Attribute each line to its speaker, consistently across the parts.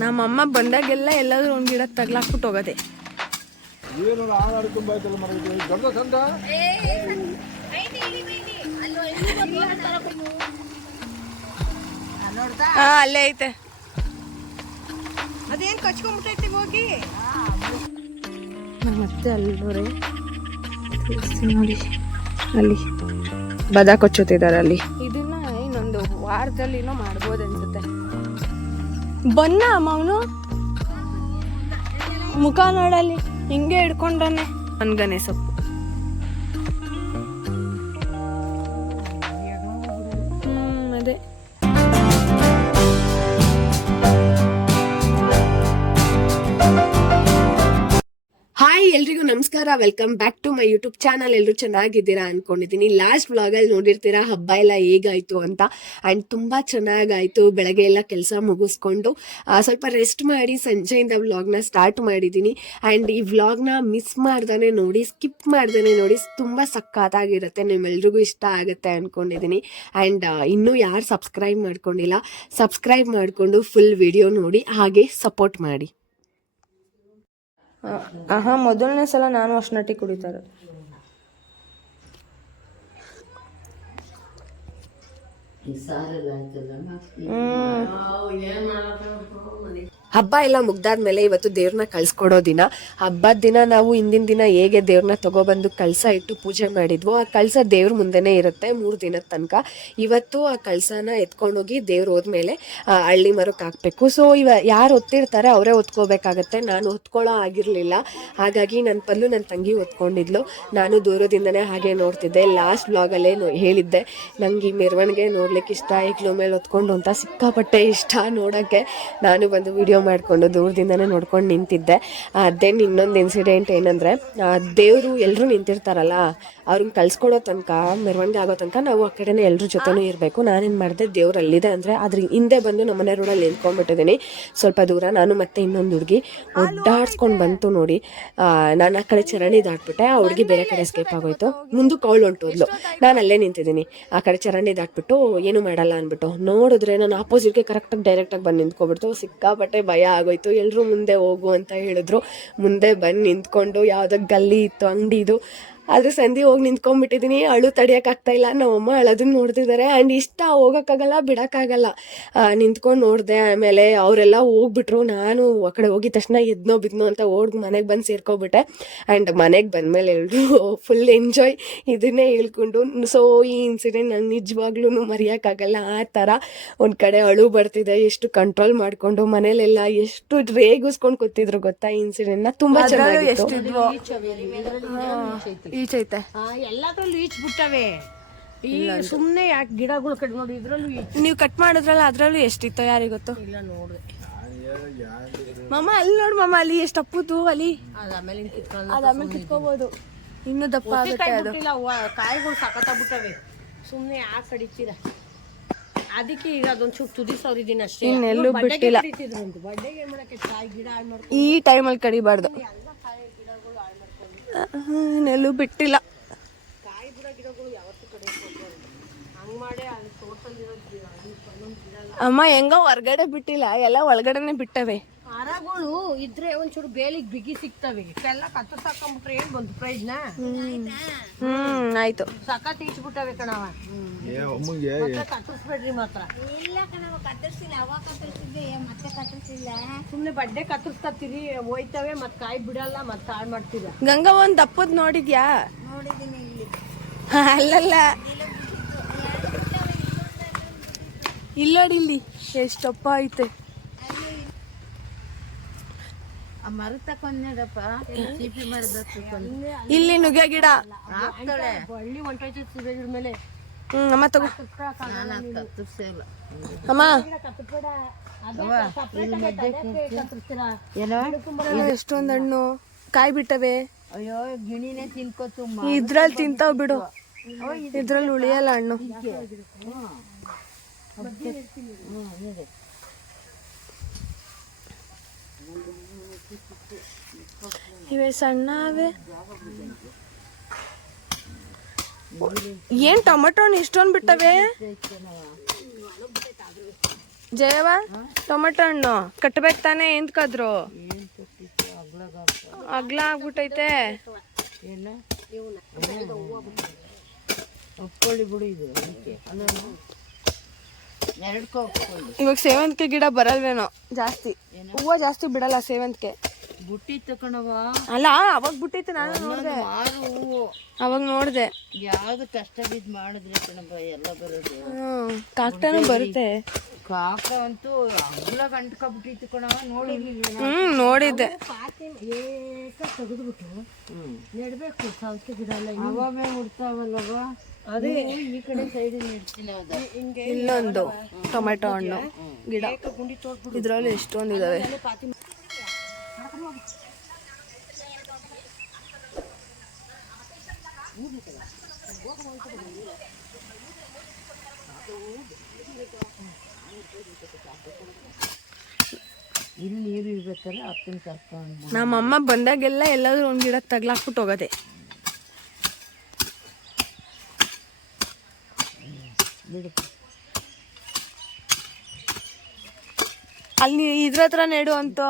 Speaker 1: ನಮ್ಮಮ್ಮ ಬಂದಾಗೆಲ್ಲ ಎಲ್ಲಾದ್ರೂ ಒಂದ್ ಗಿಡ ತಗ್ಲಾಕ್ಬಿಟ್ಟು ಹೋಗದೆ ಹಾ ಅಲ್ಲೇ ಐತೆ.
Speaker 2: ಅದೇನ್ ಕಚ್ಕೊಂಡ್ಬಿಟ್ಟೈತಿ ಹೋಗಿ
Speaker 1: ಮತ್ತೆ ಅಲ್ಲಿ ನೋಡಿ. ಅಲ್ಲಿ. ಬದ ಕೊಚ್ಚುತ್ತಿದ್ದಾರೆ ಅಲ್ಲಿ ಇದನ್ನ ಇನ್ನೊಂದು ವಾರದಲ್ಲಿನೋ ಮಾಡ್ಬೋದು ಅನ್ಸುತ್ತೆ. ಬನ್ನ ಅವನು ಮುಖ ನೋಡಲ್ಲಿ ಹಿಂಗೆ ಹಿಡ್ಕೊಂಡನೆ ಅನ್ಗನೆ ಸೊಪ್ಪು ಎಲ್ರಿಗೂ ನಮಸ್ಕಾರ. Welcome back to my YouTube channel ಎಲ್ಲರೂ ಚೆನ್ನಾಗಿದ್ದೀರಾ ಅನ್ಕೊಂಡಿದ್ದೀನಿ. ಲಾಸ್ಟ್ ವ್ಲಾಗಲ್ಲಿ ನೋಡಿರ್ತೀರಾ, ಹಬ್ಬ ಎಲ್ಲ ಹೇಗಾಯ್ತು ಅಂತ. ಆ್ಯಂಡ್ ತುಂಬ ಚೆನ್ನಾಗಾಯಿತು. ಬೆಳಗ್ಗೆ ಎಲ್ಲ ಕೆಲಸ ಮುಗಿಸ್ಕೊಂಡು ಸ್ವಲ್ಪ ರೆಸ್ಟ್ ಮಾಡಿ ಸಂಜೆಯಿಂದ ವ್ಲಾಗ್ನ ಸ್ಟಾರ್ಟ್ ಮಾಡಿದ್ದೀನಿ. ಆ್ಯಂಡ್ ಈ ವ್ಲಾಗ್ನ ಮಿಸ್ ಮಾಡ್ದಾನೆ ನೋಡಿ ಸ್ಕಿಪ್ ಮಾಡ್ದಾನೆ ನೋಡಿ, ತುಂಬ ಸಕ್ಕತ್ತಾಗಿರುತ್ತೆ ನಿಮ್ಮೆಲ್ರಿಗೂ ಇಷ್ಟ ಆಗುತ್ತೆ ಅಂದ್ಕೊಂಡಿದ್ದೀನಿ ಆ್ಯಂಡ್ ಇನ್ನೂ ಯಾರು ಸಬ್ಸ್ಕ್ರೈಬ್ ಮಾಡ್ಕೊಂಡಿಲ್ಲ ಸಬ್ಸ್ಕ್ರೈಬ್ ಮಾಡಿಕೊಂಡು ಫುಲ್ ವಿಡಿಯೋ ನೋಡಿ, ಹಾಗೆ ಸಪೋರ್ಟ್ ಮಾಡಿ. ಆಹಾ ಮೊದಲನೇ ಸಲ ನಾನು ಅಷ್ಟು ಟೀ ಕುಡಿತಾರೆ. ಹಬ್ಬ ಎಲ್ಲ ಮುಗ್ದಾದ್ಮೇಲೆ ಇವತ್ತು ದೇವ್ರನ್ನ ಕಳ್ಸ್ಕೊಡೋ ದಿನ. ಹಬ್ಬದ ದಿನ ನಾವು ಹಿಂದಿನ ದಿನ ಹೇಗೆ ದೇವ್ರನ್ನ ತಗೊಬಂದು ಕಳಸ ಇಟ್ಟು ಪೂಜೆ ಮಾಡಿದ್ವೋ, ಆ ಕಳಸ ದೇವ್ರ ಮುಂದೆನೇ ಇರುತ್ತೆ ಮೂರು ದಿನದ ತನಕ. ಇವತ್ತು ಆ ಕಳಸನ ಎತ್ಕೊಂಡೋಗಿ ದೇವ್ರು ಹೋದ್ಮೇಲೆ ಹಳ್ಳಿ ಮರಕ್ಕೆ ಹಾಕ್ಬೇಕು. ಸೊ ಇವ ಯಾರು ಒತ್ತಿರ್ತಾರೆ ಅವರೇ ಒತ್ಕೋಬೇಕಾಗತ್ತೆ ನಾನು ಒತ್ಕೊಳ್ಳೋ ಆಗಿರಲಿಲ್ಲ. ಹಾಗಾಗಿ ನನ್ನ ಪಲ್ಲು ನನ್ನ ತಂಗಿ ಒತ್ಕೊಂಡಿದ್ಲು ನಾನು ದೂರದಿಂದನೇ ಹಾಗೆ ನೋಡ್ತಿದ್ದೆ. ಲಾಸ್ಟ್ ಬ್ಲಾಗಲ್ಲೇ ಹೇಳಿದ್ದೆ. ನಂಗೆ ಈ ಮೆರವಣಿಗೆ ನೋಡ್ಲಿಕ್ಕೆ ಇಷ್ಟ ಈಗ್ಲೂ ಮೇಲೆ ಒತ್ಕೊಂಡು ಅಂತ ಸಿಕ್ಕಾಪಟ್ಟೆ ಇಷ್ಟ ನೋಡೋಕ್ಕೆ. ನಾನು ಬಂದು ವಿಡಿಯೋ ಮಾಡಿಕೊಂಡು ದೂರದಿಂದನೇ ನೋಡ್ಕೊಂಡು ನಿಂತಿದ್ದೆ. ದೆನ್ ಇನ್ನೊಂದು ಇನ್ಸಿಡೆಂಟ್ ಏನಂದರೆ ದೇವರು ಎಲ್ಲರೂ ನಿಂತಿರ್ತಾರಲ್ಲ, ಅವ್ರನ್ನ ಕಳ್ಸ್ಕೊಡೋ ತನಕ, ಮೆರವಣಿಗೆ ಆಗೋ ತನಕ ನಾವು ಆ ಕಡೆನೇ ಎಲ್ಲರ ಜೊತೆನೂ ಇರಬೇಕು. ನಾನೇನು ಮಾಡಿದೆ, ದೇವ್ರು ಅಲ್ಲಿದೆ ಅಂದರೆ ಅದ್ರ ಹಿಂದೆ ಬಂದು ನಮ್ಮನೆ ರೋಡಲ್ಲಿ ನಿಂತ್ಕೊಂಡ್ಬಿಟ್ಟಿದ್ದೀನಿ. ಸ್ವಲ್ಪ ದೂರ ನಾನು ಮತ್ತೆ ಇನ್ನೊಂದು ಹುಡುಗಿ ಒಡ್ಡಾಡ್ಸ್ಕೊಂಡು ಬಂತು ನೋಡಿ. ನಾನು ಆ ಕಡೆ ಚರಂಡಿ ದಾಟ್ಬಿಟ್ಟೆ, ಆ ಹುಡುಗಿ ಬೇರೆ ಕಡೆ ಸ್ಕೇಪ್ ಆಗೋಯ್ತು. ಮುಂದಕ್ಕೆ ಅವಳು ಹೊಂಟೋದ್ಲು ನಾನು ಅಲ್ಲೇ ನಿಂತಿದ್ದೀನಿ. ಆ ಕಡೆ ಚರಂಡಿ ದಾಟ್ಬಿಟ್ಟು, ಏನು ಮಾಡಲ್ಲ ಅಂದ್ಬಿಟ್ಟು. ನೋಡಿದ್ರೆ ನಾನು ಆಪೋಸಿಟ್ಗೆ ಕರೆಕ್ಟಾಗಿ ಡೈರೆಕ್ಟಾಗಿ ಬಂದು ನಿಂತ್ಕೊಬಿಡ್ತು ಸಿಕ್ಕಾಪಟ್ಟೆ ಭಯ ಆಗೋಯ್ತು ಎಲ್ಲರೂ ಮುಂದೆ ಹೋಗು ಅಂತ ಹೇಳಿದ್ರು. ಮುಂದೆ ಬಂದು ನಿಂತ್ಕೊಂಡು ಯಾವುದೋ ಗಲ್ಲಿ ಇತ್ತು ಅಂಗಡಿದು. ಆದ್ರೆ ಸಂಧಿ ಹೋಗಿ ನಿಂತ್ಕೊಂಡ್ಬಿಟ್ಟಿದ್ದೀನಿ ಅಳು ತಡಿಯೋಕ್ಕಾಗ್ತಾ ಇಲ್ಲ ನಮ್ಮಮ್ಮ ಅಳೋದನ್ನ ನೋಡ್ತಿದ್ದಾರೆ ಆ್ಯಂಡ್ ಇಷ್ಟ ಹೋಗೋಕ್ಕಾಗಲ್ಲ ಬಿಡೋಕ್ಕಾಗಲ್ಲ. ನಿಂತ್ಕೊಂಡು ನೋಡಿದೆ ಆಮೇಲೆ ಅವರೆಲ್ಲ ಹೋಗ್ಬಿಟ್ರು ನಾನು ಆ ಕಡೆ ಹೋಗಿದ ತಕ್ಷಣ ಎದ್ನೋ ಬಿದ್ನೋ ಅಂತ ಓಡ್ ಮನೆಗೆ ಬಂದು ಸೇರ್ಕೊಬಿಟ್ಟೆ. ಆ್ಯಂಡ್ ಮನೆಗೆ ಬಂದಮೇಲೆ ಎಲ್ಲರೂ ಫುಲ್ ಎಂಜಾಯ್ ಇದನ್ನೇ ಹೇಳ್ಕೊಂಡು ಸೊ ಈ ಇನ್ಸಿಡೆಂಟ್ ನಂಗೆ ನಿಜವಾಗ್ಲೂ ಮರೆಯೋಕ್ಕಾಗಲ್ಲ ಆ ಥರ ಒಂದು ಕಡೆ ಅಳು ಬರ್ತಿದೆ ಎಷ್ಟು ಕಂಟ್ರೋಲ್ ಮಾಡಿಕೊಂಡು ಮನೇಲೆಲ್ಲ ಎಷ್ಟು ರೇಗಿಸ್ಕೊಂಡು ಕೂತಿದ್ರು ಗೊತ್ತಾ ಈ ಇನ್ಸಿಡೆಂಟ್ನ ತುಂಬ ಚೆನ್ನಾಗಿತ್ತು ಐತೆ.
Speaker 2: ಎಲ್ಲಾದ್ರಲ್ಲೂ ಈಚ್ ಬಿಟ್ಟವೆ. ಈ ಸುಮ್ನೆ ಯಾಕೆ ಗಿಡಗಳು ಕಟ್ ನೋಡಿ ಇದ್ರಲ್ಲೂ ಈಚ್.
Speaker 1: ನೀವು ಕಟ್ ಮಾಡಿದ್ರಲ್ಲ ಅದ್ರಲ್ಲೂ ಎಷ್ಟಿತ್ತು ಯಾರಿಗೆ ಗೊತ್ತು?
Speaker 2: ಇಲ್ಲ ನೋಡಿದೆ.
Speaker 1: ಮಾಮ ಅಲ್ಲಿ ನೋಡು ಮಾಮ ಅಲ್ಲಿ ಎಷ್ಟು ಅಪ್ಪುದು ಅಲ್ಲಿ.
Speaker 2: ಅದ ಆಮೇಲೆ
Speaker 1: ಅದ್ ಆಮೇಲೆ ಕಿತ್ಕೋಬಹುದು ಇನ್ನು ದಪ್ಪ ಆಗುತ್ತೆ ಅದು.
Speaker 2: ಕಾಯಿಗಳು ಸಖತ್ತಾಗ್ಬಿಟ್ಟವೆ ಸುಮ್ನೆ ಯಾಕೆ ಕಡಿತೀರ? ಅದಕ್ಕೆ ಈಗ ಅದೊಂದ್ ಚೂರು ತುದಿ ಸೌರಿದೀನಿ ಅಷ್ಟೇ
Speaker 1: ಇನ್ನೆಲ್ಲೂ ಬಿಟ್ಟಿಲ್ಲ. ಈ ಟೈಮಲ್ಲಿ ಕಡಿಬಾರ್ದು ನೆಲ್ಲು ಬಿಟ್ಟಿಲ್ಲ
Speaker 2: ಕಾಯಿ ಬಿಡ ಗಿಡಗಳು ಯಾವತ್ತೂ ಕಡೆ ಹಂಗ್ ಮಾಡಿ ಅಲ್ಲಿ ತೋಟದಲ್ಲಿರೋ ಗಿಡ ಒಂದೊಂದು ಬಿಟ್ಟಿಲ್ಲ.
Speaker 1: ಅಮ್ಮ ಹೆಂಗೋ ಹೊರ್ಗಡೆ ಬಿಟ್ಟಿಲ್ಲ ಎಲ್ಲ ಒಳಗಡೆನೆ ಬಿಟ್ಟವೆ.
Speaker 2: ಮರಗಳು ಇದ್ರೆ ಒಂಚೂರು ಬೇಲಿಗೆ ಬಿಗಿ ಸಿಗ್ತವೆ. ಎಲ್ಲ ಕತ್ತು ಸಾಕೊಂಡ್ಬಿಟ್ರೆ ಏನ್ ಬಂತು ಪ್ರೈಜ್ನ
Speaker 1: ಹ್ಮ್ ಆಯ್ತು.
Speaker 2: ಸಖತ್ ತೀಚ್ಬಿಟ್ಟವೆ ಕಣವ
Speaker 3: ಏ ಅಮ್ಮಂಗೆ.
Speaker 2: ಮತ್ತೆ ಕತ್ತರಿಸ್ಬೇಡ್ರಿ ಮಾತ್ರ.
Speaker 4: ಇಲ್ಲ ಕಣವ ಕತ್ತರಿಸಿಲ್ಲ. ಅವಾಗ ಕತ್ತರಿಸಿದ್ದೆ? ಮತ್ತೆ ಕತ್ತರಿಸಿಲ್ಲ.
Speaker 2: ಸುಮ್ನೆ ಬಡ್ಡೆ ಕತ್ತರಿಸ್ಕತ್ತೀರಿ ಹೋಯ್ತವೆ ಮತ್ ಕಾಯಿ ಬಿಡಲ್ಲ ಮತ್ ಹಾಳು ಮಾಡ್ತೀರ.
Speaker 1: ಗಂಗಾ ಒಂದ್ ದಪ್ಪದ್ ನೋಡಿದ್ಯಾ?
Speaker 4: ನೋಡಿದೀನಿ ಇಲ್ಲಿ.
Speaker 1: ಅಲ್ಲಲ್ಲ. ಇಲ್ಲೋಡಿ ಇಲ್ಲಿ. ಎಷ್ಟಪ್ಪ ಐತೆ
Speaker 4: ಆ ಮರ ತಕೊಂಡಪ್ಪ ಸಿಪಿ ಮರದ
Speaker 1: ಇಲ್ಲಿ ನುಗ್ಗೆ ಗಿಡ.
Speaker 2: ಸೂರ್ಯಗಳ ಮೇಲೆ.
Speaker 1: ಹ್ಮ್ ಅಮ್ಮ ತಗೋ. ಅಮ್ಮ. ಎಷ್ಟೊಂದ್ ಹಣ್ಣು. ಕಾಯಿ ಬಿಟ್ಟವೆ.
Speaker 4: ಅಯ್ಯೋ ಗಿಣಿನೇ ತಿನ್ಕೋತು
Speaker 1: ಇದ್ರಲ್ಲಿ ತಿಂತಾವ್ ಬಿಡು. ಇದ್ರಲ್ಲಿ ಉಳಿಯಲ್ಲ ಹಣ್ಣು. ಇವೆ ಸಣ್ಣ ಅವೆ
Speaker 5: ಏನ್ ಟೊಮೆಟೊ ಹಣ್ಣು ಇಷ್ಟೊಂದು ಬಿಟ್ಟವೆ? ಜಯವ ಟೊಮೆಟೊ ಹಣ್ಣು ಕಟ್ಬೇಕು ತಾನೇ ಎಂತ್ಕದ್ರು ಅಗ್ಲ ಆಗ್ಬಿಟ್ಟೈತೆ. ಇವಾಗ ಸೇವಂತಿಗೆ ಗಿಡ ಬರಲ್ವೇನೋ ಜಾಸ್ತಿ. ಹೂವ ಜಾಸ್ತಿ ಬಿಡಲ್ಲ ಸೇವಂತಿಗೆ.
Speaker 4: ಬುಟ್ಟಿ ತಕೊಂಡವ
Speaker 5: ಅಲ್ಲ ಅವಾಗ ಬಿಟ್ಟೈತೆ ನಾನು ನೋಡಿದೆ.
Speaker 4: ಮಾರು ಹೂವು.
Speaker 5: ಅವಾಗ ನೋಡಿದೆ.
Speaker 4: ಯಾವ್ದು ಕಷ್ಟ ಬಿದ್ದು ಮಾಡಿದ್ರೆ ಕಣವ ಎಲ್ಲ ಬರೋದು.
Speaker 5: ಕಾಕ್ಟನು ಬರುತ್ತೆ.
Speaker 4: ಕಾಕ ಅಂತೂ ಅಗ್ಲ ಗಂಟ್ಕೊಬಿಟ್ಟಿತ್ತು ಕಣವ ನೋಡಿರ್ಲಿಲ್ಲ
Speaker 5: ಹ್ಮ್ ನೋಡಿದ್ದೆ.
Speaker 4: ತೆಗೆದ್ಬಿಟ್ಟು ನೆಡ್ಬೇಕು ಸೌತೆ ಗಿಡ ಎಲ್ಲ ಅವಾಮೇ ಮುಡ್ತಾವಲ್ಲವ ಅದೇ. ಈ ಕಡೆ ಸೈಡ್ ನೆಡ್ತೀನಿ ಇನ್ನೊಂದು
Speaker 5: ಇಲ್ಲೊಂದು ಟೊಮೆಟೊ ಹಣ್ಣು ಗಿಡ. ಇದ್ರಲ್ಲಿ ಎಷ್ಟೊಂದು ಇದಾವೆ
Speaker 4: ಇಲ್ಲಿ ನೀರು ಇರ್ಬೇಕಾದ್ರೆ ಅಪ್ಪನ ಕರ್ಕೊಂಡು
Speaker 5: ನಮ್ಮಮ್ಮ ಬಂದಾಗೆಲ್ಲ ಎಲ್ಲಾದ್ರೂ ಒಂದ್ ಗಿಡ ತಗ್ಲಾಕ್ಬಿಟ್ಟು ಹೋಗದೆ.
Speaker 4: ಬಿಡು.
Speaker 5: ಅಲ್ಲಿ ಇದ್ರ ಹತ್ರ ನೆಡು ಅಂತ.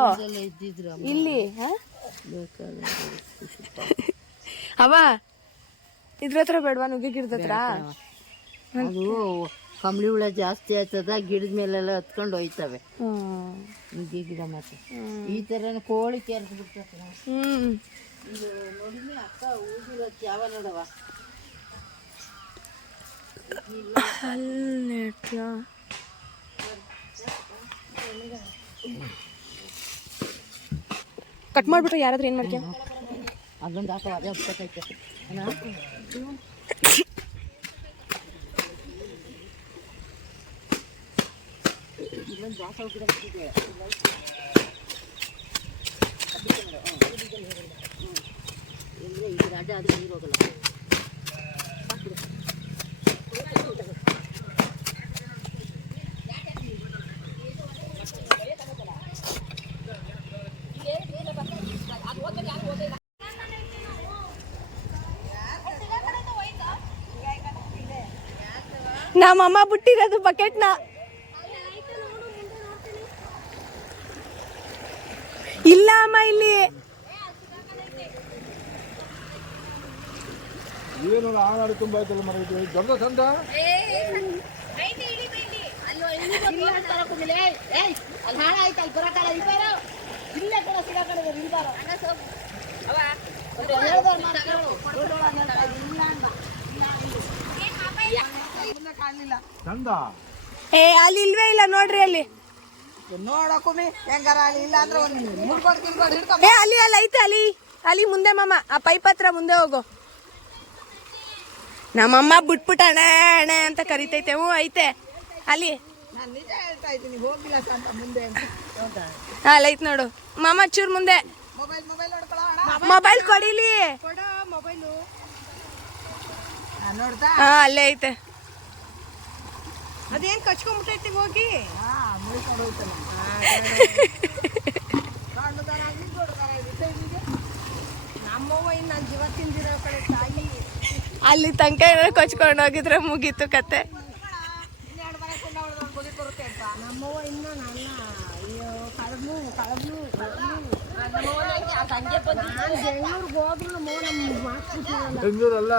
Speaker 4: ಇದ್ದಿದ್ರು
Speaker 5: ಇಲ್ಲಿ ಅವ ಇದ್ರ ಹತ್ರ ಬೇಡವಾ ನುಗ್ಗೆ ಗಿಡದ ಹತ್ರ
Speaker 4: ಅದು ಕಂಬಳಿ ಹುಳ ಜಾಸ್ತಿ ಆಯ್ತದ ಗಿಡದ ಮೇಲೆಲ್ಲ ಹತ್ಕೊಂಡು ಹೋಯ್ತವೆ.
Speaker 5: ಹ್ಮ್.
Speaker 4: ನುಗ್ಗೆ ಗಿಡ ಮತ್ತೆ. ಈ ಥರ ಕೋಳಿ ಕೆರೆದು ಬಿಡ್ತದೆ
Speaker 5: ಹ್ಮ್.
Speaker 4: ಇದು ನೋಡಿ ಅಕ್ಕ ಊದಿರೋದು ಯಾವ ನೋಡವ?
Speaker 5: ಕಟ್ ಮಾಡ್ಬಿಟ್ರೆ ಯಾರಾದ್ರೂ ಏನ್ ಮಾಡ್ತೀಯ?
Speaker 4: ಅದೊಂದು ಹಾಕೋ ಅದೇ ಹತ್ತೈತೆ ಅಡ್ಡ ಆದ್ರೆ ನೀರು ಹೋಗಲ್ಲ
Speaker 5: ನಮ್ಮಮ್ಮ ಬಿಟ್ಟಿರೋದು ಬಕೆಟ್ನ ಇಲ್ಲ ಅಮ್ಮ ಇಲ್ಲಿ.
Speaker 2: ಏನು ತುಂಬ ಆಯ್ತಲ್ಲ ಮರ ಇದು? ದೊಡ್ಡ ಸಂದ? ಚಂದ
Speaker 5: ಏ ಅಲ್ಲಿ ಇಲ್ವೇ ಇಲ್ಲ ನೋಡ್ರಿ ಅಲ್ಲಿ.
Speaker 6: ಹೆಂಗಾರ? ಅಲ್ಲಿ ಇಲ್ಲ ಅಂದ್ರೆ ಒಂದು ಮುರ್ಕೊಂಡು ಕಿರ್ಕೊಂಡು ಹಿಡ್ಕೊಂಡ್
Speaker 5: ಏ ಅಲ್ಲಿ ಅಲ್ಲಿ ಐತೆ ಅಲ್ಲಿ. ಅಲ್ಲಿ ಮುಂದೆ ಮಾಮ. ಆ ಪೈಪ್ ಹತ್ರ ಮುಂದೆ ಹೋಗು. ನಮ್ಮಮ್ಮ ಬಿಟ್ಬಿಟ್ಟ ಅಣ್ಣ ಅಣ್ಣ ಅಂತ ಕರಿತೈತೆ. ಹ್ಞೂ ಐತೆ. ಅಲ್ಲಿ.
Speaker 6: ನಾನು ನಿಜ ಹೇಳ್ತಾ ಇದ್ದೀನಿ ಹೋಗಿಲ್ಲ ಅಂತ ಮುಂದೆ. ಅಂತ
Speaker 5: ಹಾ, ಅಲ್ಲಿ ಐತೆ ನೋಡು. ಮಾಮ ಚೂರ್ ಮುಂದೆ.
Speaker 6: ಮೊಬೈಲ್ ಮೊಬೈಲ್ ನೋಡ್ಕೊಳ್ಳೋಣ
Speaker 5: ಮೊಬೈಲ್ ಕೊಡಿಲಿ.
Speaker 6: ಕೊಡ ಮೊಬೈಲು. ನೋಡ್ತಾ?
Speaker 5: ಹಾ ಅಲ್ಲೇ ಐತೆ.
Speaker 6: ಅದೇನ್ ಕಚ್ಕೊಂಡ್ಬಿಟ್ಟೈತಿ ಹೋಗಿ ನಮ್ಮವ್ವ ಇನ್ನು ನಾನು ಜೀವ ತಿಂದಿರೋ ಕಡೆ ತಾಯಿ.
Speaker 5: ಅಲ್ಲಿ ತನಕ ಏನಾದ್ರು ಕೊಚ್ಕೊಂಡು ಹೋಗಿದ್ರೆ ಮುಗೀತು ಕತೆ
Speaker 6: ಇನ್ನೆರಡು ಮನೆ ಕೊಂಡ ಹೊಡೆದವ್ರು ಬದುಕಿ
Speaker 2: ಬೆಂಗಳೂರಲ್ಲ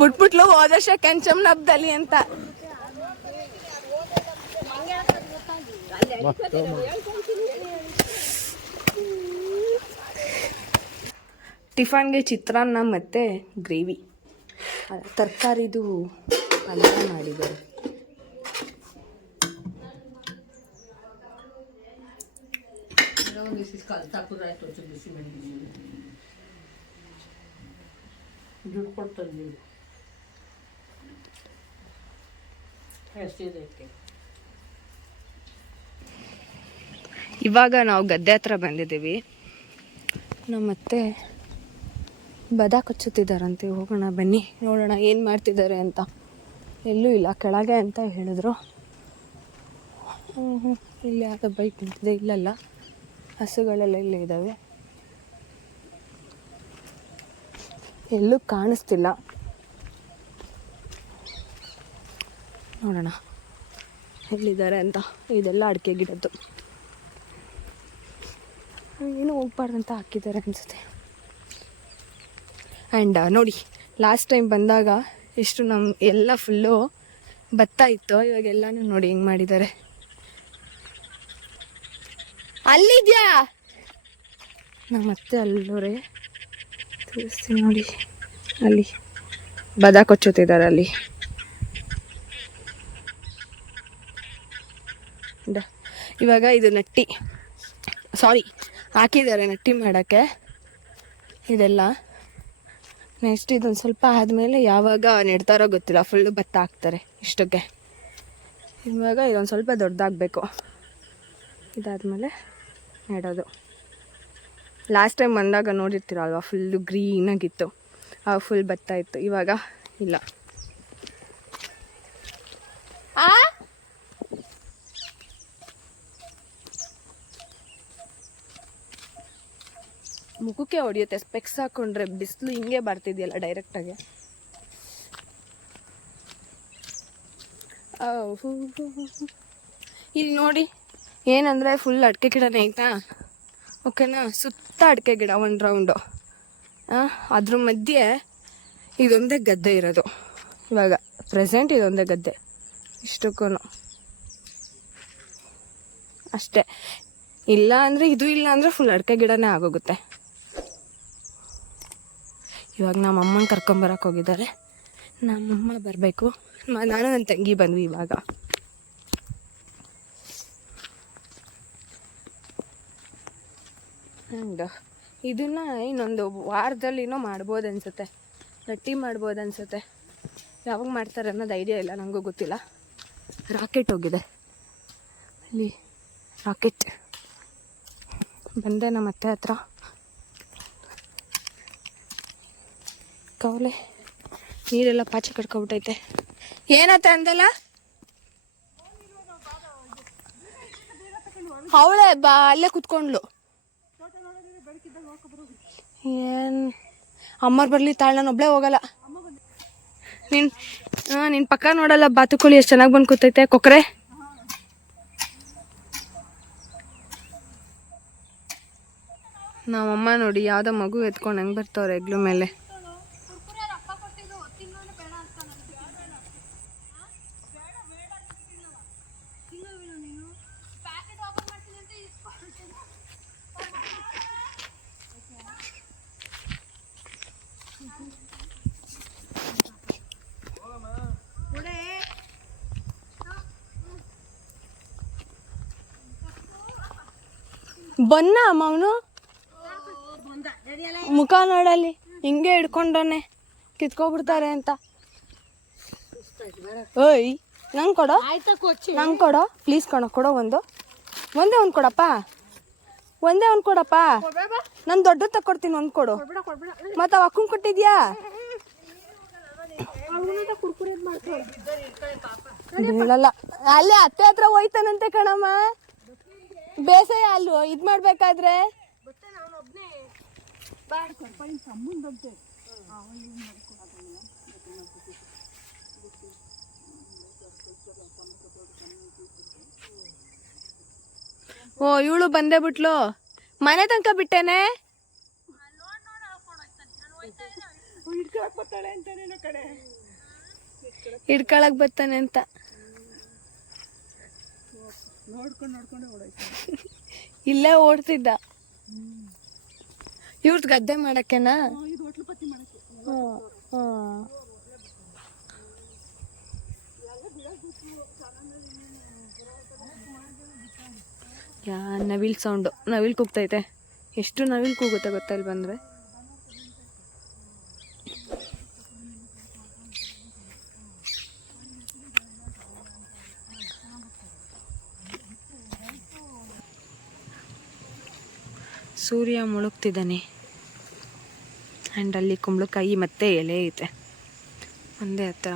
Speaker 5: ಬಿಟ್ಬಿಟ್ಲು ಹೋದ ವರ್ಷ ಕೆಂಚಮ್ನ ಹಬ್ಬದಲ್ಲಿ ಅಂತ. ಟಿಫನ್ಗೆ ಚಿತ್ರಾನ್ನ ಮತ್ತು ಗ್ರೇವಿ. ತರಕಾರಿದು ಪಲ್ಯ ಮಾಡಿದ್ದಾರೆ.
Speaker 4: ದುಡ್ಡು ಕೊಡ್ತದೆ ಎಷ್ಟಿದೈತೆ
Speaker 5: ಇವಾಗ ನಾವು ಗದ್ದೆ ಹತ್ರ ಬಂದಿದ್ದೀವಿ. ನಮ್ಮತ್ತೆ ಬದ ಕಚ್ಚುತ್ತಿದ್ದಾರಂತೆ. ಹೋಗೋಣ ಬನ್ನಿ ನೋಡೋಣ ಏನು ಮಾಡ್ತಿದ್ದಾರೆ ಅಂತ. ಎಲ್ಲೂ ಇಲ್ಲ ಕೆಳಗೆ ಅಂತ ಹೇಳಿದ್ರು. ಹ್ಞೂ ಹ್ಞೂ ಇಲ್ಲಿ ಯಾವುದೋ ಬೈಕ್ ನಿಂತಿದೆ ಇಲ್ಲಲ್ಲ. ಹಸುಗಳೆಲ್ಲ ಇಲ್ಲೇ ಇದ್ದಾವೆ. ಎಲ್ಲೂ ಕಾಣಿಸ್ತಿಲ್ಲ. ನೋಡೋಣ. ಎಲ್ಲಿದ್ದಾರೆ ಅಂತ. ಇದೆಲ್ಲ ಅಡಿಕೆ ಗಿಡದ್ದು. ಏನು ಹೋಗ್ಬಾರ್ದಂತ ಹಾಕಿದ್ದಾರೆ ಅನಿಸುತ್ತೆ. ಆ್ಯಂಡ್ ನೋಡಿ ಲಾಸ್ಟ್ ಟೈಮ್ ಬಂದಾಗ ಇಷ್ಟು ನಮ್ಮ ಎಲ್ಲ ಫುಲ್ಲು ಭತ್ತ ಇತ್ತು. ಇವಾಗೆಲ್ಲನೂ ನೋಡಿ ಹಿಂಗೆ ಮಾಡಿದ್ದಾರೆ. ಅಲ್ಲಿದ್ಯಾ? ನಾ ಮತ್ತೆ ಅಲ್ಲೋರೆ. ತೋರಿಸ್ತೀನಿ ನೋಡಿ. ಅಲ್ಲಿ ಬದ ಕೊಚ್ಚುತ್ತಿದ್ದಾರೆ ಅಲ್ಲಿ. ಇವಾಗ ಇದು ನಟ್ಟಿ. ಸಾರಿ, ಹಾಕಿದ್ದಾರೆ ನಟ್ಟಿ ಮಾಡೋಕ್ಕೆ. ಇದೆಲ್ಲ. ನೆಕ್ಸ್ಟ್ ಇದೊಂದು ಸ್ವಲ್ಪ ಆದಮೇಲೆ ಯಾವಾಗ ನೆಡ್ತಾರೋ ಗೊತ್ತಿಲ್ಲ. ಫುಲ್ಲು ಭತ್ತ ಹಾಕ್ತಾರೆ ಇಷ್ಟಕ್ಕೆ. ಇವಾಗ ಇದೊಂದು ಸ್ವಲ್ಪ ದೊಡ್ಡದಾಗಬೇಕು. ಇದಾದಮೇಲೆ ನೆಡೋದು. ಲಾಸ್ಟ್ ಟೈಮ್ ಬಂದಾಗ ನೋಡಿರ್ತೀರಲ್ವ ಫುಲ್ಲು ಗ್ರೀನಾಗಿತ್ತು ಆ ಫುಲ್ ಭತ್ತ ಇತ್ತು. ಇವಾಗ ಇಲ್ಲ. ಮುಖಕ್ಕೆ ಹೊಡಿಯುತ್ತೆ. ಸ್ಪೆಕ್ಸ್ ಹಾಕೊಂಡ್ರೆ ಬಿಸಿಲು ಹಿಂಗೆ ಬರ್ತಿದೆಯಲ್ಲ ಡೈರೆಕ್ಟಾಗಿ ಇಲ್ಲಿ ನೋಡಿ. ಏನಂದರೆ ಫುಲ್ ಅಡಿಕೆ ಗಿಡನೇ ಆಯ್ತಾ? ಓಕೆನಾ ಸುತ್ತ ಅಡಿಕೆ ಗಿಡ ಒಂದು ರೌಂಡು ಅದ್ರ ಮಧ್ಯೆ ಇದೊಂದೇ ಗದ್ದೆ ಇರೋದು. ಇವಾಗ ಪ್ರೆಸೆಂಟ್ ಇದೊಂದೇ ಗದ್ದೆ. ಇಷ್ಟಕ್ಕೂ ಅಷ್ಟೇ. ಇಲ್ಲ ಅಂದರೆ ಇದು ಇಲ್ಲ ಅಂದರೆ ಫುಲ್ ಅಡಿಕೆ ಗಿಡನೇ ಆಗೋಗುತ್ತೆ. ಇವಾಗ ನಮ್ಮ ಅಮ್ಮನ ಕರ್ಕೊಂಬರಕ್ಕೆ ಹೋಗಿದ್ದಾರೆ. ನಮ್ಮಮ್ಮ ಬರಬೇಕು. ನಾನು ನನ್ನ ತಂಗಿ ಬಂದ್ವಿ ಇವಾಗ. ಹಂಗೆ ಇದನ್ನು ಇನ್ನೊಂದು ವಾರದಲ್ಲಿನೋ ಮಾಡ್ಬೋದು ಅನಿಸುತ್ತೆ. ಗಟ್ಟಿ ಮಾಡ್ಬೋದು ಅನ್ಸುತ್ತೆ. ಯಾವಾಗ ಮಾಡ್ತಾರೆ ಅನ್ನೋದು ಐಡಿಯಾ ಇಲ್ಲ ನನಗೂ ಗೊತ್ತಿಲ್ಲ. ರಾಕೆಟ್ ಹೋಗಿದೆ. ಅಲ್ಲಿ ರಾಕೆಟ್ ಬಂದೆ ನಮ್ಮ ಅತ್ತೆ ಹತ್ರ. ಕವಲೆ, ನೀರೆಲ್ಲ ಪಾಚಿ ಕಟ್ಕೊಬಿಟ್ಟೈತೆ. ಏನತ್ತೆ ಅಂದಲ್ಲ? ಅವಳೆ ಬಾ, ಅಲ್ಲೇ ಕುತ್ಕೊಂಡ್ಲು ಏನ್? ಅಮ್ಮರು ಬರ್ಲಿ ತಾಳ್, ನಾನು ಒಬ್ಳೆ ಹೋಗಲ್ಲ. ನಿನ್ನ ಹಾಂ, ನಿನ್ ಪಕ್ಕ ನೋಡಲ್ಲ, ಬಾತುಕೋಳಿ ಎಷ್ಟು ಚೆನ್ನಾಗಿ ಬಂದು ಕೂತೈತೆ, ಕೊಕ್ರೆ? ನಮ್ಮಮ್ಮ ನೋಡಿ, ಯಾವುದೋ ಮಗು ಎತ್ಕೊಂಡು ಹೆಂಗ್ ಬರ್ತಾವ್ರೆ ಹೆಗ್ಲು ಮೇಲೆ. ಬನ್ನ ಅಮ್ಮ ಅವನು ಮುಖ ನೋಡಲ್ಲಿ, ಹಿಂಗೆ ಹಿಡ್ಕೊಂಡವನೆ, ಕಿತ್ಕೊಬಿಡ್ತಾರೆ ಅಂತ. ಓಯ್, ನಂಗೆ ಕೊಡೋ? ನಂಗೆ ಕೊಡೋ? ಪ್ಲೀಸ್ ಕಣ, ಕೊಡೋ ಒಂದು. ಒಂದೇ ಒಂದು ಕೊಡಪ್ಪ. ಒಂದೇ ಒಂದು ಕೊಡಪ್ಪ. ನಾನು ದೊಡ್ಡ ತಕ್ಕೊಡ್ತೀನಿ ಒಂದು ಕೊಡು. ಮತ್ತೆ ಅಕ್ಕಂಗೆ ಕೊಟ್ಟಿದ್ಯಾ? ಅಲ್ಲೇ ಅತ್ತೆ ಹತ್ರ ಹೋಯ್ತಾನಂತೆ ಕಣಮ್ಮ. ಬೇಸಾಯ ಅಲ್ವೋ ಇದು ಮಾಡಬೇಕಾದ್ರೆ? ಓ ಇವಳು ಬಂದೇ ಬಿಟ್ಲು? ಮನೆ ತನಕ ಬಿಟ್ಟೇನೆ? ಹಿಡ್ಕೊಳಕ್ ಬರ್ತಾನೆ ಅಂತ. ಇಲ್ಲೇ ಓಡ್ತಿದ್ದ. ಇವ್ರದ್ದು ಗದ್ದೆ ಮಾಡಕ್ಕೆನಾ. ಯಾ ನವಿಲ್ ಸೌಂಡು ನವಿಲ್ ಕೂಗ್ತೈತೆ. ಎಷ್ಟು ನವಿಲ್ ಕೂಗುತ್ತೆ ಗೊತ್ತಲ್ಲಿ ಬಂದರೆ ಸೂರ್ಯ ಮುಳುಗ್ತಿದ್ದಾನೆ. ಆ್ಯಂಡ್ ಅಲ್ಲಿ ಕುಂಬಳಕಾಯಿ ಮತ್ತೆ ಎಲೆ ಐತೆ. ಒಂದೇ ಹತ್ರ.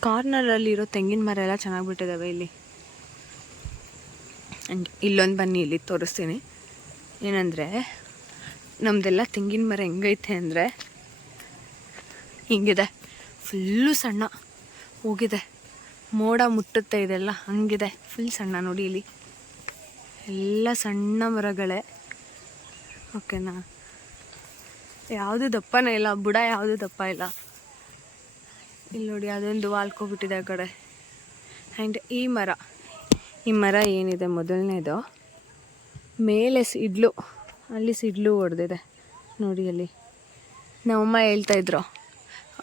Speaker 5: ಕಾರ್ನರಲ್ಲಿರೋ ತೆಂಗಿನ ಮರ ಎಲ್ಲ ಚೆನ್ನಾಗಿ ಬಿಟ್ಟಿದ್ದಾವೆ ಇಲ್ಲಿ. ಹಂಗೆ, ಇಲ್ಲೊಂದು ಬನ್ನಿ ಇಲ್ಲಿ ತೋರಿಸ್ತೀನಿ. ಏನಂದರೆ ನಮ್ಮದೆಲ್ಲ ತೆಂಗಿನ ಮರ ಹೆಂಗೈತೆ ಅಂದರೆ, ಹಿಂಗಿದೆ. ಫುಲ್ಲು ಸಣ್ಣ, ಹೋಗಿದೆ. ಮೋಡ ಮುಟ್ಟುತ್ತೆ ಇದೆಲ್ಲ. ಹಂಗಿದೆ. ಫುಲ್ ಸಣ್ಣ ನೋಡಿ ಇಲ್ಲಿ. ಎಲ್ಲ ಸಣ್ಣ ಮರಗಳೇ. ಓಕೆನಾ ಯಾವುದು ದಪ್ಪನೇ ಇಲ್ಲ. ಬುಡ ಯಾವುದು ದಪ್ಪ ಇಲ್ಲ. ಇಲ್ಲಿ ನೋಡಿ, ಅದೊಂದು ವಾಲ್ಕೋಬಿಟ್ಟಿದೆ ಆ ಕಡೆ. ಆ್ಯಂಡ್ ಈ ಮರ. ಈ ಮರ ಏನಿದೆ? ಮೊದಲನೇದು. ಮೇಲೆ ಸಿಡ್ಲು. ಅಲ್ಲಿ ಸಿಡ್ಲು ಹೊಡೆದಿದೆ ನೋಡಿ ಅಲ್ಲಿ. ನಮ್ಮಮ್ಮ ಹೇಳ್ತಾ ಇದ್ರು. ಅವ್ರು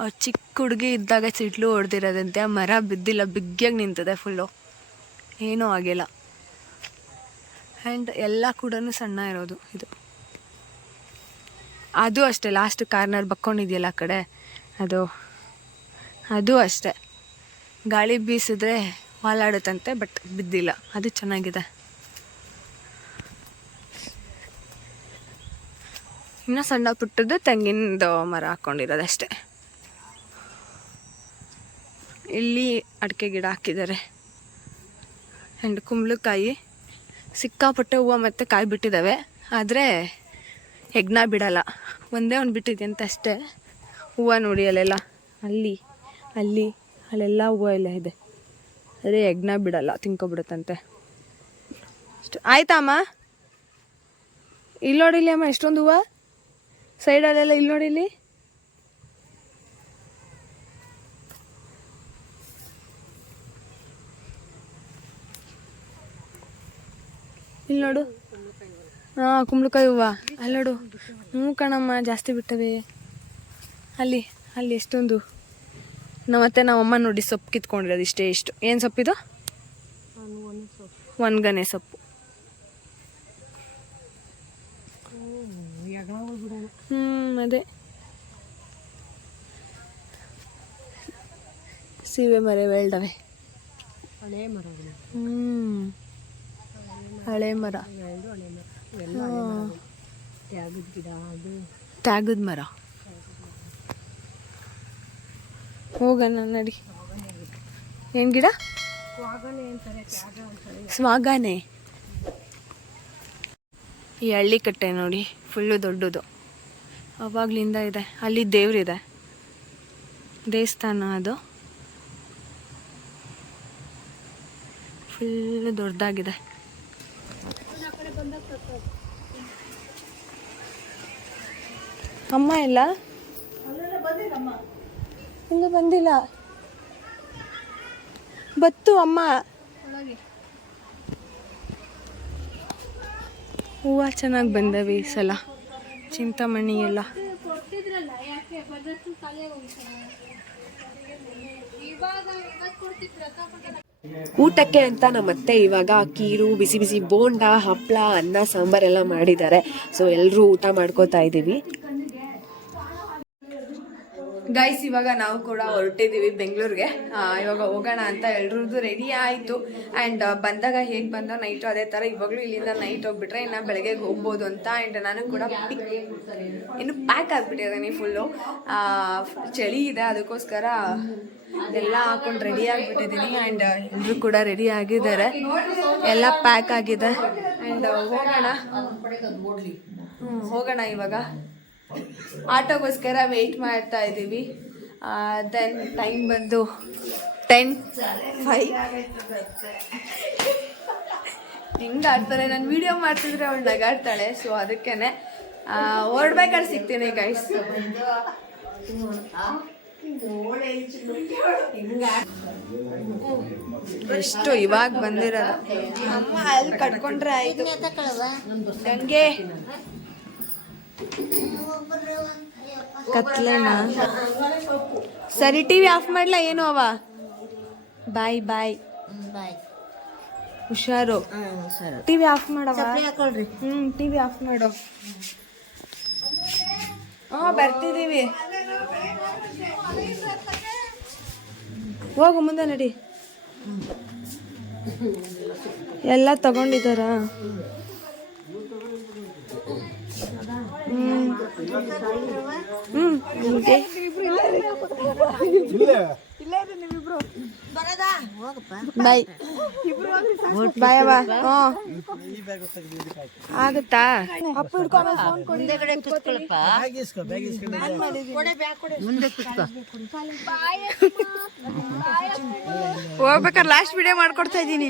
Speaker 5: ಚಿಕ್ಕ ಹುಡುಗಿ ಇದ್ದಾಗ ಸಿಡ್ಲು ಹೊಡೆದಿರೋದಂತೆ, ಆ ಮರ ಬಿದ್ದಿಲ್ಲ ಬಿಗ್ಗಿಯಾಗಿ ನಿಂತಿದೆ ಫುಲ್ಲು ಏನೂ ಆಗಿಲ್ಲ. ಆ್ಯಂಡ್ ಎಲ್ಲ ಕೂಡ ಸಣ್ಣ ಇರೋದು ಇದು. ಅದು ಅಷ್ಟೇ ಲಾಸ್ಟ್ ಕಾರ್ನರ್ ಬಕ್ಕೊಂಡಿದೆಯಲ್ಲ ಆ ಕಡೆ? ಅದು ಅದು ಅಷ್ಟೇ. ಗಾಳಿ ಬೀಸಿದ್ರೆ ವಾಲಾಡುತ್ತಂತೆ ಬಟ್ ಬಿದ್ದಿಲ್ಲ. ಅದು ಚೆನ್ನಾಗಿದೆ. ಇನ್ನೂ ಸಣ್ಣ ಪುಟ್ಟದ್ದು ತೆಂಗಿನದು ಮರ ಹಾಕ್ಕೊಂಡಿರೋದು ಅಷ್ಟೇ. ಇಲ್ಲಿ ಅಡಿಕೆ ಗಿಡ ಹಾಕಿದ್ದಾರೆ. ಆ್ಯಂಡ್ ಕುಂಬಳಕಾಯಿ. ಸಿಕ್ಕಾಪಟ್ಟೆ ಹೂವು ಮತ್ತು ಕಾಯಿ ಬಿಟ್ಟಿದ್ದಾವೆ. ಆದರೆ ಹೆಗ್ನ ಬಿಡಲ್ಲ. ಒಂದೇ ಒಂದು ಬಿಟ್ಟಿದೆ ಅಂತ ಅಷ್ಟೇ. ಹೂವು ನೋಡಿ ಅಲ್ಲೆಲ್ಲ. ಅಲ್ಲಿ ಅಲ್ಲಿ, ಅಲ್ಲೆಲ್ಲ ಹೂವು ಎಲ್ಲ ಇದೆ. ಅದೇ ಹೆಗ್ನ ಬಿಡಲ್ಲ, ತಿನ್ಕೊಬಿಡುತ್ತಂತೆ. ಅಷ್ಟು. ಆಯ್ತಾ ಇಲ್ಲಿ ನೋಡಿಲಿ ಅಮ್ಮ ಎಷ್ಟೊಂದು ಹೂವು? ಸೈಡಲ್ಲೆಲ್ಲ ಇಲ್ಲಿ ನೋಡಿಲಿ ಇಲ್ಲಿ ನೋಡು. ಹಾಂ ಕುಂಬಳಕಾಯಿ ಹೂವ. ಅಲ್ಲಿ ನೋಡು. ಹ್ಞೂ ಕಣಮ್ಮ ಜಾಸ್ತಿ ಬಿಟ್ಟವೆ. ಅಲ್ಲಿ ಅಲ್ಲಿ ಎಷ್ಟೊಂದು. ನಮ್ಮ ಮತ್ತೆ ನಮ್ಮಮ್ಮ ನೋಡಿ ಸೊಪ್ಪು ಕಿತ್ಕೊಂಡಿರೋದು ಇಷ್ಟೇ ಇಷ್ಟು. ಏನು ಸೊಪ್ಪಿದು ಒಣಗನೆ ಸೊಪ್ಪು. ಹ್ಞೂ ಅದೇ. ಸೀವೆ ಮರೆ ಬೆಳ್ದವೆ. ಹ್ಞೂ ಹಳೆ ಮರ.
Speaker 4: ತ್ಯಾಗದ
Speaker 5: ಮರ. ಹೋಗೋಣ ನಡಿ. ಏನು ಗಿಡ?
Speaker 4: ಸ್ವಾಗನೆ.
Speaker 5: ಈ ಹಳ್ಳಿ ಕಟ್ಟೆ ನೋಡಿ ಫುಲ್ಲು ದೊಡ್ಡದು. ಅವಾಗ್ಲಿಂದ ಇದೆ. ಅಲ್ಲಿ ದೇವ್ರಿದೆ. ದೇವಸ್ಥಾನ ಅದು. ಫುಲ್ ದೊಡ್ಡದಾಗಿದೆ. ಅಮ್ಮ ಇಲ್ಲ? ಇನ್ನು ಬಂದಿಲ್ಲ. ಬತ್ತು ಅಮ್ಮ. ಹೂವು ಚೆನ್ನಾಗಿ ಬಂದವಿ ಈ ಸಲ. ಚಿಂತಾಮಣಿ ಎಲ್ಲ.
Speaker 1: ಊಟಕ್ಕೆ ಅಂತ ನಮ್ಮತ್ತೆ ಇವಾಗ ಕೀರು, ಬಿಸಿ ಬಿಸಿ ಬೋಂಡ ಹಪ್ಪಳ ಅನ್ನ ಸಾಂಬಾರೆಲ್ಲ ಮಾಡಿದ್ದಾರೆ. ಸೊ ಎಲ್ಲರೂ ಊಟ ಮಾಡ್ಕೋತಾ ಇದ್ದೀವಿ.
Speaker 5: ಗೈಸ್ ಇವಾಗ ನಾವು ಕೂಡ ಹೊರಟಿದ್ದೀವಿ ಬೆಂಗಳೂರಿಗೆ. ಇವಾಗ ಹೋಗೋಣ ಅಂತ ಎಲ್ರದ್ದು ರೆಡಿ ಆಯಿತು. ಆ್ಯಂಡ್ ಬಂದಾಗ ಹೇಗೆ ಬಂದೋ ನೈಟು ಅದೇ ಥರ ಇವಾಗಲೂ ಇಲ್ಲಿಂದ ನೈಟ್ ಹೋಗ್ಬಿಟ್ರೆ ಇನ್ನು ಬೆಳಗ್ಗೆ ಹೋಗ್ಬೋದು ಅಂತ. ಆ್ಯಂಡ್ ನಾನು ಕೂಡ ಪಿಕ್ ಇನ್ನು ಪ್ಯಾಕ್ ಆಗಿಬಿಟ್ಟಿದ್ದೀನಿ ಫುಲ್ಲು ಚಳಿ ಇದೆ, ಅದಕ್ಕೋಸ್ಕರ ಎಲ್ಲ ಹಾಕೊಂಡು ರೆಡಿ ಆಗಿಬಿಟ್ಟಿದ್ದೀನಿ ಆ್ಯಂಡ್ ಎಲ್ಲರೂ ಕೂಡ ರೆಡಿ ಆಗಿದ್ದಾರೆ. ಎಲ್ಲ ಪ್ಯಾಕ್ ಆಗಿದೆ. ಆ್ಯಂಡ್ ಹೋಗೋಣ. ಹ್ಞೂ ಹೋಗೋಣ ಇವಾಗ. ಆಟೋಗೋಸ್ಕರ ವೆಯ್ಟ್ ಮಾಡ್ತಾ ಇದ್ದೀವಿ. ದೆನ್ ಟೈಮ್ ಬಂದು ಟೆನ್ ಫೈ ಹಿಂಗೆ ಆಡ್ತಾರೆ. ನಾನು ವಿಡಿಯೋ ಮಾಡ್ತಿದ್ರೆ ಅವಳು ನಗಾಡ್ತಾಳೆ ಸೊ ಅದಕ್ಕೇ ಹೊರಡ್ಬೇಕಾದ್ರೆ ಸಿಗ್ತೀನಿ ಗೈಸ್ ಎಷ್ಟು ಇವಾಗ ಬಂದಿರ ಅಮ್ಮ ಅಲ್ಲಿ ಕಟ್ಕೊಂಡ್ರೆ ಆಯ್ತು. ಕತ್ಲೆನ? ಸರಿ ಟಿವಿ ಆಫ್ ಮಾಡ್ಲಾ ಏನು ಅವ? ಬಾಯ್ ಬಾಯ್.
Speaker 7: ಬಾಯ್.
Speaker 5: ಹುಷಾರು. ಟಿವಿ ಆಫ್ ಮಾಡವ ಹ್ಮ್ ಟಿವಿ ಆಫ್ ಮಾಡು. ಹಾ ಬರ್ತಿದೀವಿ. ಹೋಗು ಮುಂದೆ ನಡಿ. ಎಲ್ಲ ತಗೊಂಡಿದ್ದಾರಾ? ಬಾಯ್ ಆಗುತ್ತಾ
Speaker 4: ಕೂತ್ಕೊಳ್ಳಪ್ಪ
Speaker 5: ಹೋಗ್ಬೇಕಾದ್ರೆ ಲಾಸ್ಟ್ ವಿಡಿಯೋ ಮಾಡ್ಕೊಡ್ತಾ ಇದ್ದೀನಿ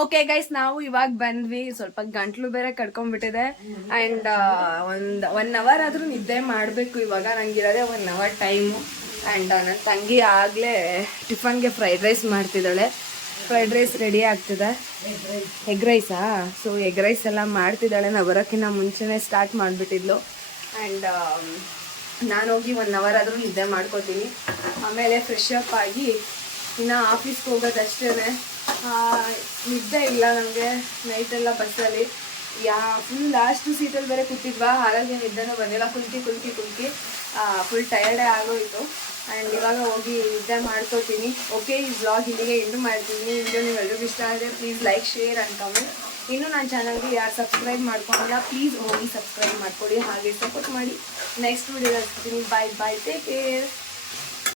Speaker 5: ಓಕೆ ಗೈಸ್ ನಾವು ಇವಾಗ ಬಂದ್ವಿ. ಸ್ವಲ್ಪ ಗಂಟ್ಲು ಬೇರೆ ಕಡ್ಕೊಂಡ್ಬಿಟ್ಟಿದೆ. ಅಂಡ್ ಒಂದ್ ಒನ್ ಅವರ್ ಆದ್ರೂ ನಿದ್ದೆ ಮಾಡಬೇಕು ಇವಾಗ. ನಂಗಿರೋದೆ ಒನ್ ಅವರ್ ಟೈಮು ಅಂಡ್ ನನ್ನ ತಂಗಿ ಆಗ್ಲೇ ಟಿಫನ್ಗೆ ಫ್ರೈಡ್ ರೈಸ್ ಮಾಡ್ತಿದ್ದಾಳೆ. ಫ್ರೈಡ್ ರೈಸ್ ರೆಡಿ ಆಗ್ತಿದೆ. ಎಗ್ ರೈಸಾ ಸೊ ಎಗ್ ರೈಸ್ ಎಲ್ಲ ಮಾಡ್ತಿದ್ದಾಳೆ. ನಾವು ಬರೋಕ್ಕಿಂತ ಮುಂಚೆನೇ ಸ್ಟಾರ್ಟ್ ಮಾಡಿಬಿಟ್ಟಿದ್ಲು. ಆ್ಯಂಡ್ ನಾನು ಹೋಗಿ ಒನ್ ಅವರ್ ಆದರೂ ನಿದ್ದೆ ಮಾಡ್ಕೋತೀನಿ. ಆಮೇಲೆ ಫ್ರೆಶ್ ಅಪ್ ಆಗಿ ಇನ್ನು ಆಫೀಸ್ಗೆ ಹೋಗೋದಷ್ಟೇ ನಿದ್ದೆ ಇಲ್ಲ ನನಗೆ ನೈಟೆಲ್ಲ ಬಸ್ಸಲ್ಲಿ ಯಾ ಫುಲ್ ಲಾಸ್ಟ್ ಸೀಟಲ್ಲಿ ಬೇರೆ ಕೂತಿದ್ವಾ, ಹಾಗಾಗಿ ನಿದ್ದೆನೂ ಬಂದಿಲ್ಲ. ಕುಲ್ಕಿ ಕುಲ್ಕಿ ಕುಲ್ಕಿ. ಫುಲ್ ಟಯರ್ಡೇ ಆಗೋಯಿತು. ಆ್ಯಂಡ್ ಇವಾಗ ಹೋಗಿ ನಿದ್ದೆ ಮಾಡ್ಕೋತೀನಿ. ಓಕೆ ಈ ಬ್ಲಾಗ್ ಇಲ್ಲಿಗೆ ಎಂಡು ಮಾಡ್ತೀನಿ. ವಿಡಿಯೋ ನೀವೆಲ್ಲರಿಗೂ ಇಷ್ಟ ಆದರೆ please like share and comment ಇನ್ನೂ ನನ್ನ ಚಾನಲ್ಗೆ ಯಾರು ಸಬ್ಸ್ಕ್ರೈಬ್ ಮಾಡ್ಕೊಂಡಿಲ್ಲ ಪ್ಲೀಸ್ ಹೋಗಿ ಸಬ್ಸ್ಕ್ರೈಬ್ ಮಾಡಿಕೊಡಿ, ಹಾಗೆ ಸಪೋರ್ಟ್ ಮಾಡಿ. Next video bye bye take care